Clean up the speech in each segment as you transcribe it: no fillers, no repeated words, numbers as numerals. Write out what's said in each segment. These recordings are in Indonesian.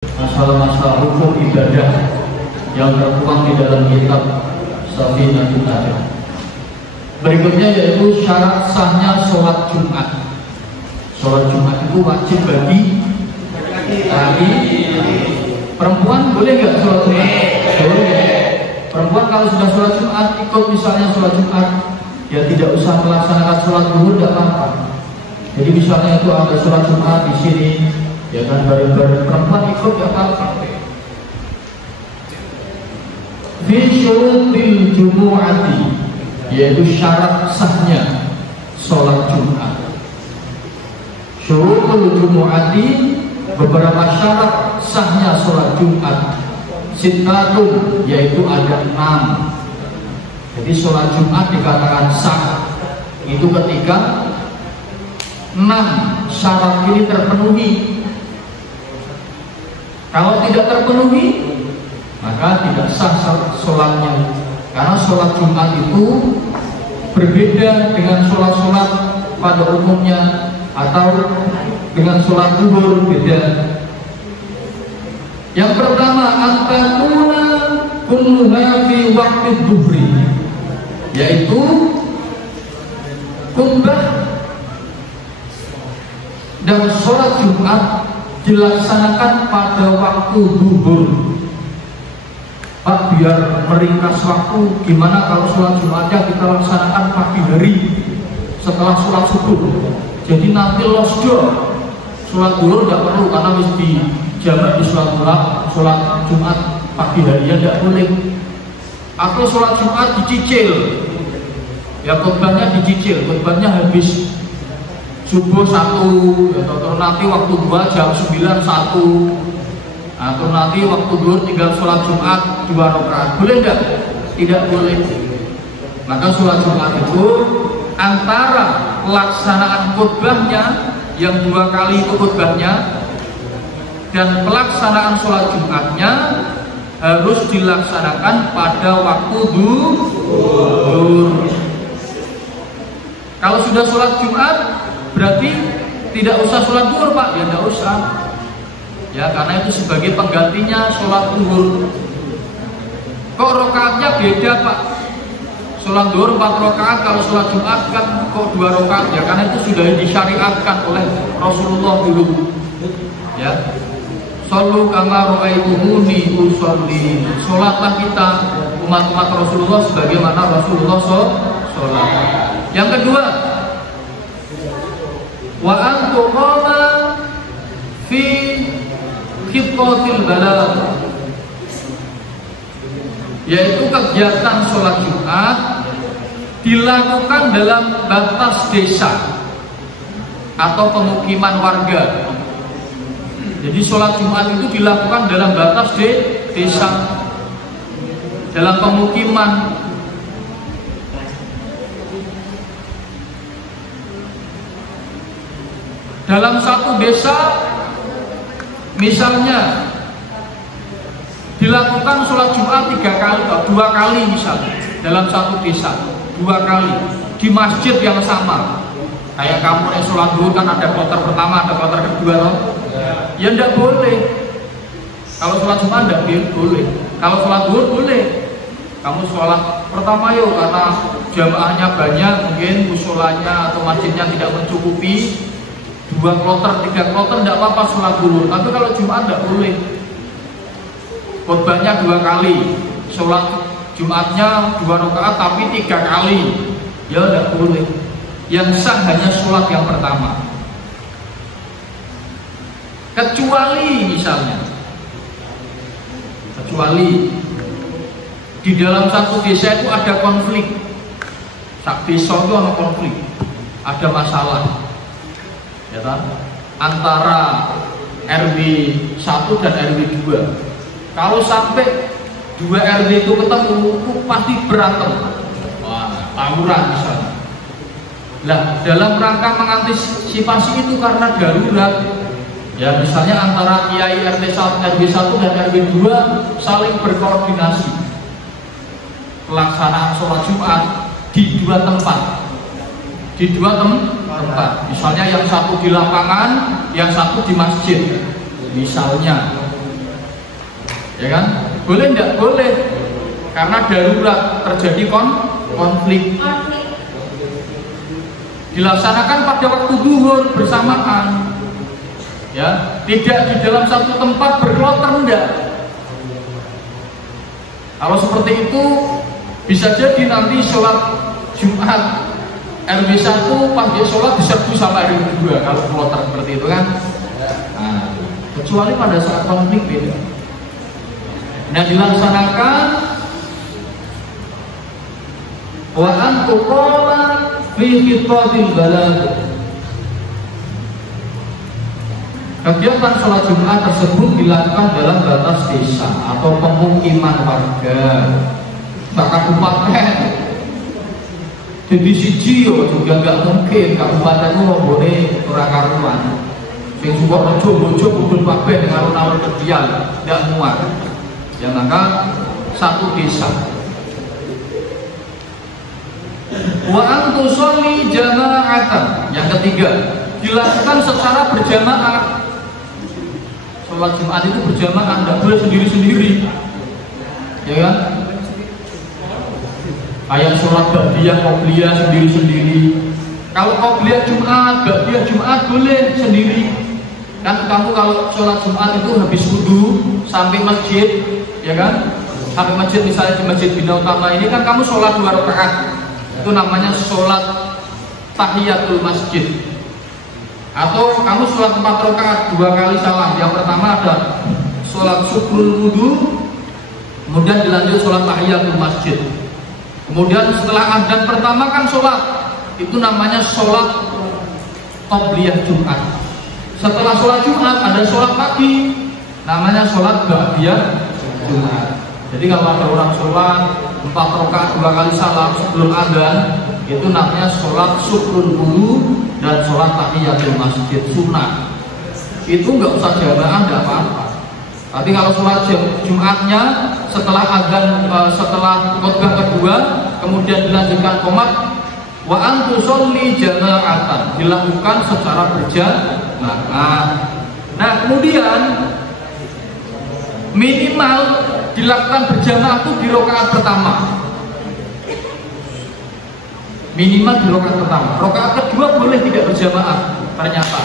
masalah-masalah hukum ibadah yang tertuang di dalam kitab Safinatul Adab. Berikutnya yaitu syarat sahnya sholat Jumat. Sholat Jumat itu wajib bagi laki. Perempuan boleh nggak sholat Jumat? Boleh. Perempuan kalau sudah sholat Jumat, ikut misalnya sholat Jumat, ya tidak usah melaksanakan sholat zuhur, tidak apa-apa. Jadi misalnya itu ada sholat Jumat di sini, ya kan, bareng-bareng perempuan ikut, tidak apa-apa. Fi syurutil jumu'ati, yaitu syarat sahnya sholat Jumat. Syurutul jumu'ati, beberapa syarat sahnya sholat Jumat. Sittatun, yaitu ada 6. Jadi sholat Jumat dikatakan sah itu ketika 6 syarat ini terpenuhi. Kalau tidak terpenuhi, maka tidak sah sholatnya. Karena sholat Jumat itu berbeda dengan sholat-sholat pada umumnya, atau dengan sholat zuhur beda. Yang pertama, antakuna kulluha fi waqti dhuhri, yaitu khutbah dan sholat Jumat dilaksanakan pada waktu zuhur. Pak, biar meringkas waktu, gimana kalau sholat Jumatnya kita laksanakan pagi hari setelah sholat subuh? Jadi nanti losdo sholat zuhur tidak perlu, karena mesti jamak di sholat Jumat pagi harinya tidak boleh. Atau sholat Jumat dicicil, ya khutbahnya dicicil, khutbahnya habis subuh 1, atau nanti waktu 2 jam 9 1, atau nanti waktu 2 tinggal sholat Jumat 2 rakaat, boleh enggak? Tidak boleh. Maka sholat Jumat itu antara pelaksanaan khutbahnya yang 2 kali itu khutbahnya dan pelaksanaan sholat Jumatnya harus dilaksanakan pada waktu zuhur. Kalau sudah sholat Jumat berarti tidak usah sholat zuhur, Pak. Ya tidak usah, ya, karena itu sebagai penggantinya sholat zuhur. Kok rakaatnya beda, Pak? Sholat zuhur 4 rakaat, kalau sholat Jumat kan kok 2 rakaat? Ya karena itu sudah disyariatkan oleh Rasulullah dulu, ya. Shollu kama ra'aitumuni usolli. Sholatlah kita umat-umat Rasulullah sebagaimana Rasulullah sholat. Yang kedua, wa antuqama fi khitqatil balagh, yaitu kegiatan sholat Jumat dilakukan dalam batas desa atau pemukiman warga. Jadi sholat Jumat itu dilakukan dalam batas desa, dalam pemukiman. Dalam satu desa, misalnya dilakukan sholat Jumat 3 kali, 2 kali misalnya, dalam satu desa 2 kali di masjid yang sama. Kayak kamu yang sholat dulu kan ada kloter pertama, ada kloter kedua, loh. Ya tidak boleh. Kalau sholat Jumat tidak boleh. Kalau sholat zuhur boleh. Kamu sholat pertama yuk, karena jamaahnya banyak, mungkin musolanya atau masjidnya tidak mencukupi 2 kloter, 3 kloter, tidak apa-apa sholat zuhur. Tapi kalau Jumat tidak boleh. Khutbahnya 2 kali, sholat Jumatnya 2 rakaat tapi 3 kali, ya tidak boleh. Yang sah hanya sholat yang pertama. Kecuali misalnya, di dalam satu desa itu ada konflik. Sak desa itu ada konflik, ada masalah, ya kan? Antara RW 1 dan RW 2. Kalau sampai 2 RW itu ketemu, itu pasti berantem, tawuran misalnya. Nah, dalam rangka mengantisipasi itu karena darurat, ya misalnya antara kiai RW 1 dan RW 2 saling berkoordinasi pelaksanaan sholat Jumat di 2 tempat. Misalnya yang satu di lapangan, yang satu di masjid misalnya. ya kan? Boleh enggak? Boleh, karena darurat terjadi konflik. Dilaksanakan pada waktu zuhur bersamaan, ya, tidak di dalam satu tempat berkloter, enggak. Kalau seperti itu bisa jadi nanti sholat Jumat RW 1 pas dia sholat diserbu sama RW 2 kalau kloter seperti itu kan. Nah, kecuali pada saat konflik beda. Nah, dilaksanakan wa an tuqala fi khitabil balad. Kegiatan sholat Jumat tersebut dilakukan dalam batas desa atau pemukiman warga, kabupaten. Jadi siji juga nggak mungkin kabupaten rombone ora karuan. Sing Sukorejo, Bojo, Kudus, Kabeh dengan alun-alun kedian tidak muat. Ya maka satu desa. Wa an tusolli jama'atan. Yang ketiga, dilakukan secara berjamaah. Sholat Jumat itu berjamaah, tidak boleh sendiri-sendiri, ya kan? Kayak sholat ba'diyah, qobliyah sendiri-sendiri. Kalau qobliyah Jumat, ba'diyah Jumat boleh sendiri. Kan kamu kalau sholat Jumat itu habis wudu sampai masjid, ya kan? Sampai masjid, misalnya di Masjid Bina Utama ini kan kamu sholat 2 rakaat. Itu namanya sholat tahiyatul masjid. Atau kamu sholat 4 rakaat 2 kali salam. Yang pertama ada sholat syukrul wudu, kemudian dilanjut sholat tahiyatul masjid. Kemudian setelah adzan pertama kan sholat, itu namanya sholat qobliyah Jumat. Setelah sholat Jumat ada sholat pagi, namanya sholat ba'diyah Jumat. Jadi kalau ada orang sholat 4 rakaat 2 kali salam sebelum adzan, itu namanya sholat syukrul wudu dan sholat tahiyatul masjid sunnah. Itu nggak usah jamaah, nggak apa-apa. Tapi kalau sholat Jumatnya setelah adzan, setelah khutbah kedua, kemudian dilanjutkan qomat, wa an tusolli jama'atan, dilakukan secara berjamaah. Nah, kemudian minimal dilakukan berjamaah itu di rakaat pertama. Minimal di rakaat pertama. Rakaat kedua boleh tidak berjamaah. Ternyata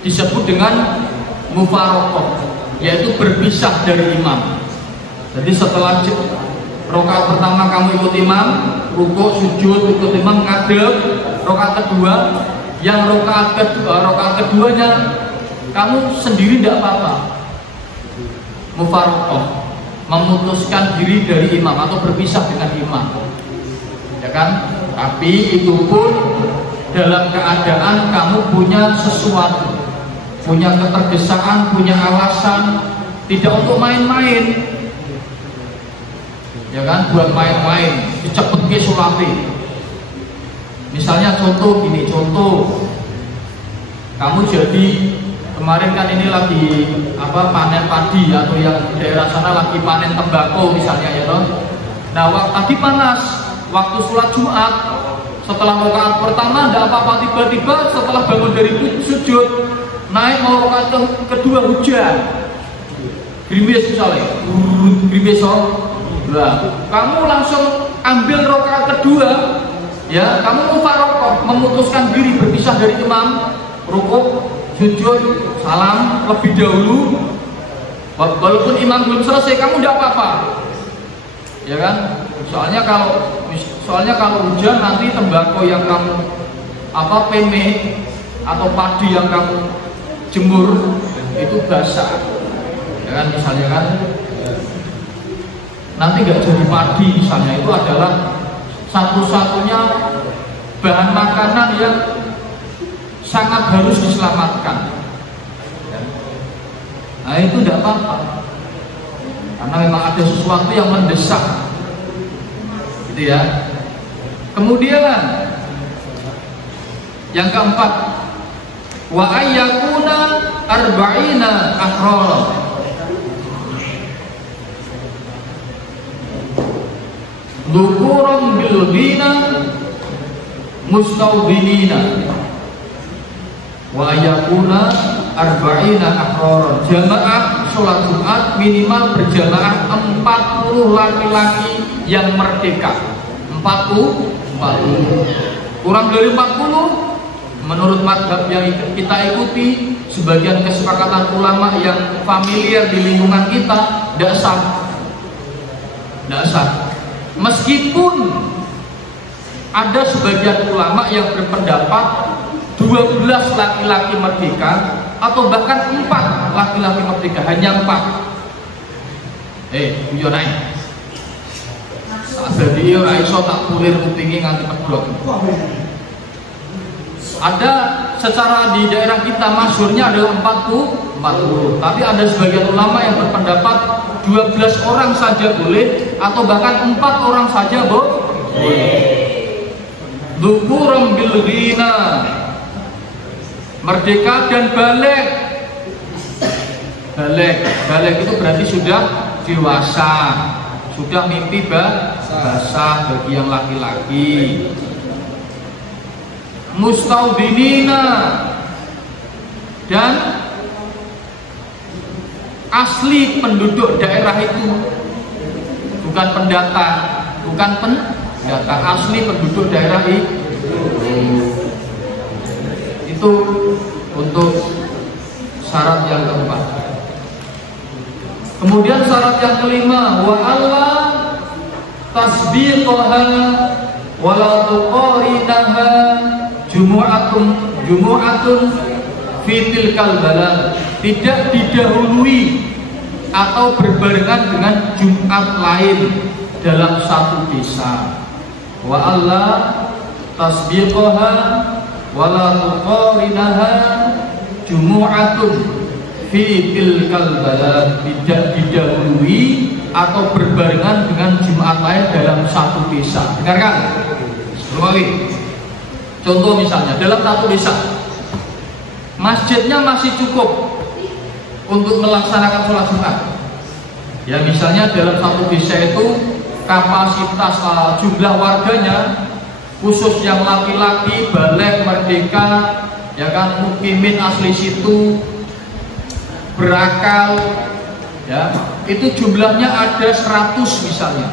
disebut dengan mufaroqah, yaitu berpisah dari imam. Jadi setelah rakaat pertama kamu ikut imam, rukuk, sujud, ikut imam, ngadeg. Rakaat kedua, yang rakaat keduanya kamu sendiri tidak apa-apa. Mufaroqah, memutuskan diri dari imam atau berpisah dengan imam, ya kan? Tapi itu pun dalam keadaan kamu punya sesuatu, punya ketergesaan, punya alasan, tidak untuk main-main, ya kan? Buat main-main, dicepet ke sulati. Misalnya contoh gini, contoh kamu jadi kemarin kan ini lagi panen padi, atau yang daerah sana lagi panen tembakau misalnya, ya toh. Nah, tadi panas waktu sholat Jumat, setelah rakaat pertama tidak apa-apa, tiba-tiba setelah bangun dari sujud naik mau rakaat kedua hujan, gerimis misalnya, gerimis. Nah, kamu langsung ambil rakaat kedua, ya, kamu mufaroqah, memutuskan diri berpisah dari imam, rukuk, sujud, salam lebih dahulu. Walaupun imam belum selesai, kamu tidak apa-apa, ya kan? Soalnya kalau hujan nanti tembakau yang kamu peme atau padi yang kamu jemur itu basah, ya kan? Misalnya kan nanti nggak jadi padi misalnya, itu adalah satu-satunya bahan makanan yang sangat harus diselamatkan. Nah, itu tidak apa-apa, karena memang ada sesuatu yang mendesak, gitu ya. Kemudian yang keempat, wa ayyakuna arba'ina akhrar, dzukuran bil ghina mustawdinina, wa yakuna arba'ina akhrar, jamaah sholat Jumat minimal berjamaah 40 laki-laki yang merdeka. 40 kurang dari 40 menurut mazhab yang kita ikuti, sebagian kesepakatan ulama yang familiar di lingkungan kita, tidak sah. Meskipun ada sebagian ulama yang berpendapat 12 laki-laki merdeka atau bahkan 4 laki-laki merdeka, hanya 4. Yo naik. Jadi ora iso tak pulir kupinge nganti pedhot. Ada secara di daerah kita masyhurnya adalah 40, tapi ada sebagian ulama yang berpendapat 12 orang saja boleh atau bahkan 4 orang saja boleh. Dzukuram bil ghina, merdeka dan balik. Balik itu berarti sudah dewasa, sudah mimpi basah bagi yang laki-laki. Mustaudinina, dan asli penduduk daerah itu, bukan pendatang, asli penduduk daerah itu untuk syarat yang keempat. Kemudian syarat yang kelima, wa Allah tasbiqaha wa la tuqarinaha jumu'atun fi tilkal balad, tidak didahului atau berbarengan dengan Jumat lain dalam satu desa. Wa Allah tasbiqaha wa la tuqarinaha jumu'atun fi tilkal balad, tidak didahului atau berbarengan dengan Jumat lain dalam satu desa. Dengarkan. Contoh misalnya dalam satu desa, masjidnya masih cukup untuk melaksanakan sholat Jumat. Ya misalnya dalam satu desa itu kapasitas jumlah warganya, khusus yang laki-laki, balik, merdeka, ya kan, mukimin asli situ, berakal, ya itu jumlahnya ada 100 misalnya,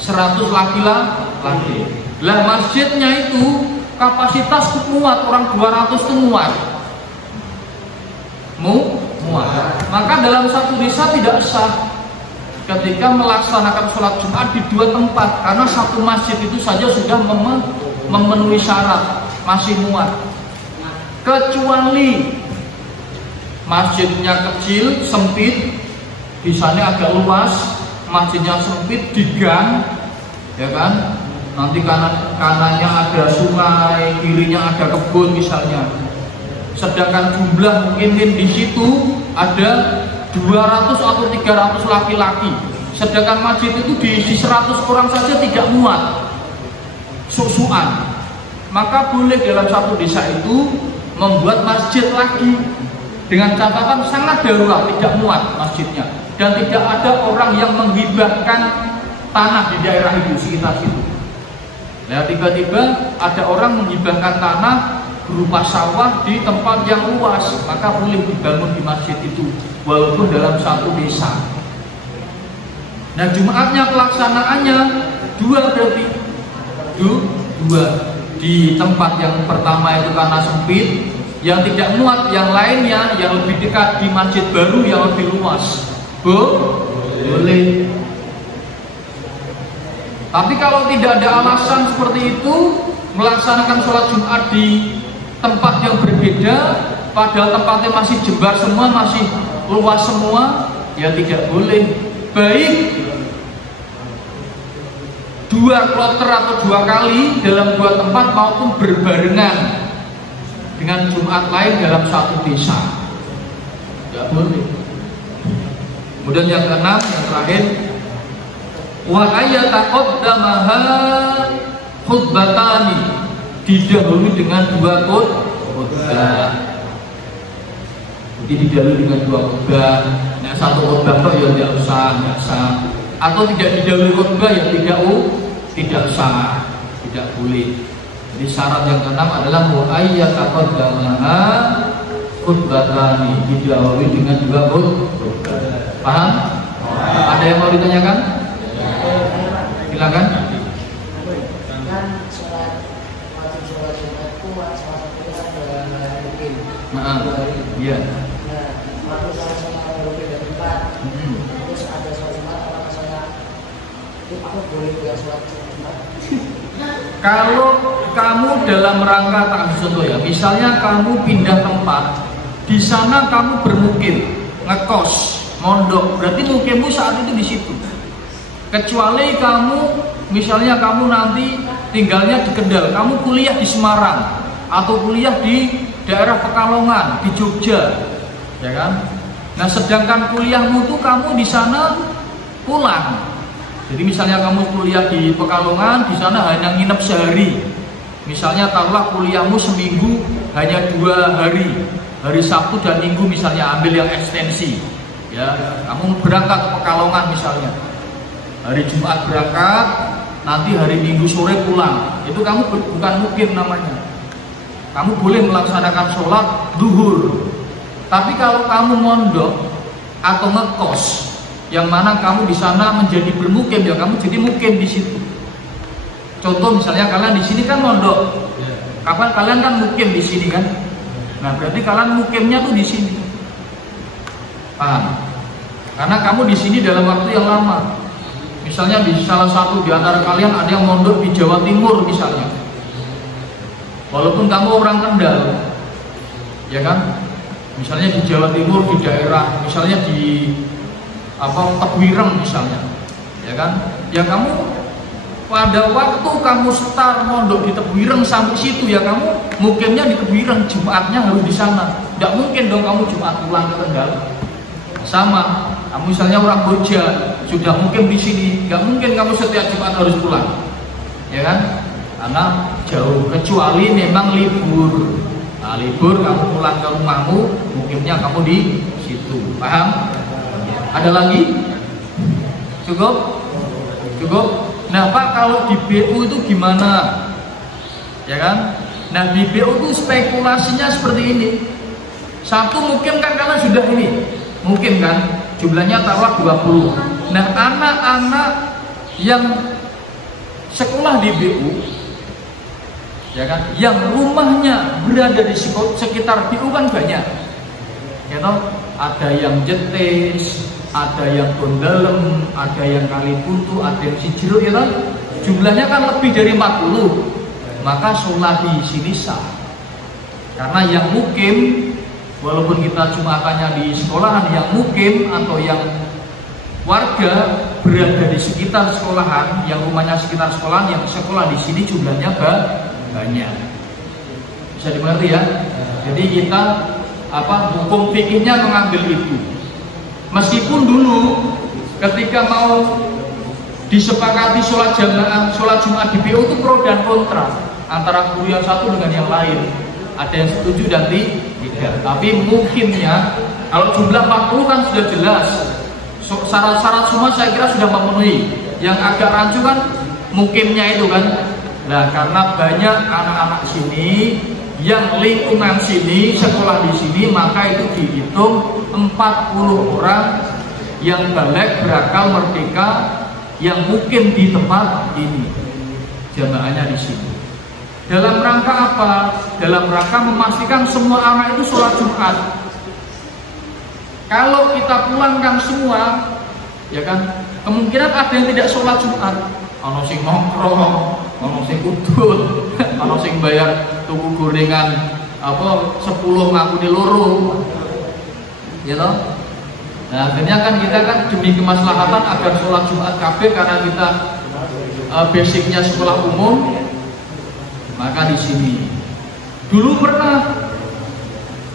100 laki-laki. Lah masjidnya itu kapasitas muat orang 200 itu muat. Maka dalam satu desa tidak sah ketika melaksanakan sholat Jumat di 2 tempat, karena satu masjid itu saja sudah memenuhi syarat, masih muat. Kecuali masjidnya kecil, sempit, di sana agak luas, masjidnya sempit di gang, ya kan? Nanti kanannya ada sungai, kirinya ada kebun misalnya. Sedangkan jumlah mungkin di situ ada 200 atau 300 laki-laki. Sedangkan masjid itu diisi 100 orang saja tidak muat, susuan. Maka boleh dalam satu desa itu membuat masjid lagi dengan catatan sangat darurat, tidak muat masjidnya, dan tidak ada orang yang menghibahkan tanah di daerah itu, sekitar situ. Nah, tiba-tiba ada orang menghibahkan tanah berupa sawah di tempat yang luas, maka boleh dibangun di masjid itu walaupun dalam satu desa. Nah, Jumatnya pelaksanaannya 2 berarti 2 di tempat yang pertama itu karena sempit, yang tidak muat, yang lainnya yang lebih dekat di masjid baru yang lebih luas. Boleh. Tapi kalau tidak ada alasan seperti itu, melaksanakan sholat Jumat di tempat yang berbeda, padahal tempatnya masih jembar semua, masih luas semua, ya tidak boleh. Baik 2 kloter atau 2 kali dalam 2 tempat maupun berbarengan dengan Jumat lain dalam satu desa, tidak boleh. Kemudian yang keenam, yang terakhir, wa ayyataqaddamaha khutbatani, didahului dengan 2 khutbah. Jadi didahului dengan 2 khutbah. Nah, 1 khutbah kok ya tidak usah, atau tidak didahului khutbah ya tidak sah, tidak boleh. Jadi syarat yang keenam adalah wa ayyataqaddamaha khutbatani, didahului dengan 2 khutbah. Paham? Ada yang mau ditanyakan? Silakan. Kan sholat wajib sholat Jumat itu salah satunya adalah rutin. Iya. Nah, waktu saya sholat rutin dan tempat, terus ada sholat Jumat, kalau saya itu aku boleh juga sholat Jumat. Kalau kamu dalam rangka tak contoh ya, misalnya kamu pindah tempat, di sana kamu bermukim, ngekos, mondok, berarti mukimmu saat itu di situ. Kecuali kamu, misalnya kamu nanti tinggalnya di Kendal, kamu kuliah di Semarang atau kuliah di daerah Pekalongan, di Jogja, ya kan? Nah, sedangkan kuliahmu tuh kamu di sana pulang. Jadi misalnya kamu kuliah di Pekalongan, di sana hanya nginep sehari. Misalnya taruhlah kuliahmu seminggu hanya 2 hari, hari Sabtu dan Minggu misalnya, ambil yang ekstensi. Ya, kamu berangkat ke Pekalongan misalnya. Hari Jumat berangkat, nanti hari Minggu sore pulang. Itu kamu bukan mukim namanya. Kamu boleh melaksanakan sholat duhur. Tapi kalau kamu mondok atau ngekos, yang mana kamu di sana menjadi bermukim, ya kamu jadi mukim di situ. Contoh misalnya kalian di sini kan mondok, kapan kalian kan mukim di sini kan? Nah berarti kalian mukimnya tuh di sini. Paham? Karena kamu di sini dalam waktu yang lama. Misalnya di salah satu di antara kalian ada yang mondok di Jawa Timur misalnya. Walaupun kamu orang Kendal, ya kan? Misalnya di Jawa Timur, di daerah, misalnya di Tebuireng misalnya, ya kan? Ya kamu pada waktu kamu start mondok di Tebuireng sampai situ, ya kamu mukimnya di Tebuireng, Jumatnya harus di sana. Tidak mungkin dong kamu Jumat pulang ke Kendal. Sama, kamu misalnya orang Jogja sudah mukim di sini, nggak mungkin kamu setiap Jumat harus pulang, ya kan? Karena jauh, kecuali memang libur. Nah, libur kamu pulang ke rumahmu, mukimnya kamu di situ. Paham? Ada lagi? Cukup? Cukup? Nah Pak, kalau di BU itu gimana? Ya kan? Nah di BU itu spekulasinya seperti ini. Satu mukim kan kalian sudah ini, mukim kan? Jumlahnya taruh 20. Nah anak-anak yang sekolah di BU, ya kan? Yang rumahnya berada di sekitar BU kan banyak. Ya toh? Ada yang Jetis, ada yang Bondalem, ada yang Kaliputu, ada yang Sijero, ya kan? Jumlahnya kan lebih dari 40. Maka sholat di sini sah. Karena yang mukim, walaupun kita jumatannya di sekolahan, yang mukim atau yang warga berada di sekitar sekolahan, yang rumahnya sekitar sekolahan, yang sekolah di sini jumlahnya banyak. Bisa dimengerti ya? Jadi kita hukum fikihnya mengambil itu. Meskipun dulu ketika mau disepakati sholat jamaah, sholat Jumat di BU itu pro dan kontra antara guru yang satu dengan yang lain. Ada yang setuju dan tidak. Tapi mungkinnya kalau jumlah 40 kan sudah jelas. Syarat-syarat semua saya kira sudah memenuhi. Yang agak rancu kan mukimnya itu kan. Nah karena banyak anak-anak sini yang lingkungan sini, sekolah di sini, maka itu dihitung 40 orang yang balik berakal merdeka yang mukim di tempat ini. Jamaahnya di sini. Dalam rangka apa? Dalam rangka memastikan semua anak itu sholat Jumat. Kalau kita pulangkan semua, ya kan, kemungkinan ada yang tidak sholat Jumat. Ono sing nongkrong, ono sing kudul, ono sing bayar tuku gorengan 10 ngakuni loro, ya toh? Nah akhirnya kan kita kan demi kemaslahatan agar sholat Jumat kabeh karena kita basicnya sekolah umum. Maka di sini dulu pernah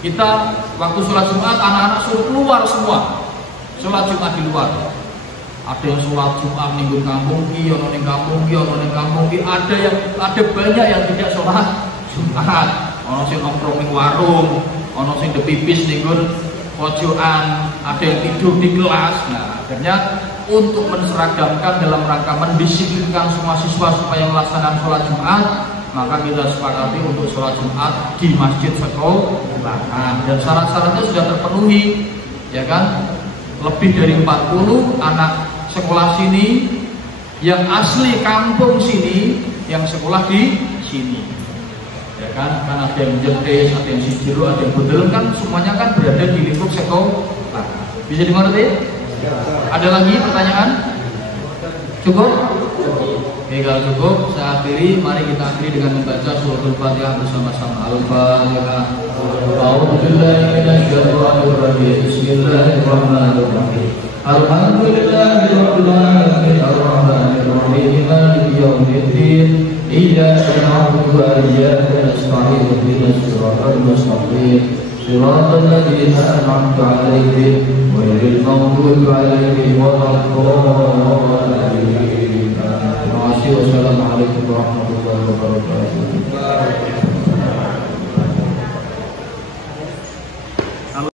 kita waktu sholat Jumat anak-anak suruh keluar semua sholat Jumat di luar. Ada yang sholat Jumat minggu kampung ki, ono ning kampung ki, ono ning kampung ki. Ada banyak yang tidak sholat Jumat. Ono sing nongkrong ning warung, ono sing depipis ning pojokan, ada yang tidur di kelas. Nah akhirnya untuk menseragamkan dalam rangka mendisiplinkan semua siswa supaya melaksanakan sholat Jumat, maka kita sepakati untuk sholat Jumat di masjid sekolah dan syarat-syaratnya sudah terpenuhi, ya kan? lebih dari 40 anak sekolah sini yang asli kampung sini yang sekolah di sini, ya kan? Kan ada yang Jetis, ada yang Sijiro, ada yang Bundel, kan semuanya kan berada di lingkup sekolah. Bisa dimengerti? Ada lagi pertanyaan? Cukup? Oke, kalau cukup, saya akhiri. Mari kita akhiri dengan membaca suratul Fatihah bersama-sama. Al-Fatihah. A'udzubillahi minasyaitonir rajim. Bismillahirrahmanirrahim. Alhamdulillahirabbil alamin arrahmanir rahim maliki yaumiddin. Iyyaka na'budu wa iyyaka nasta'in ihdinas siratal mustaqim. Shiratal ladzina an'amta 'alaihim ghairil maghdubi 'alaihim waladdallin. Wassalamualaikum warahmatullahi wabarakatuh.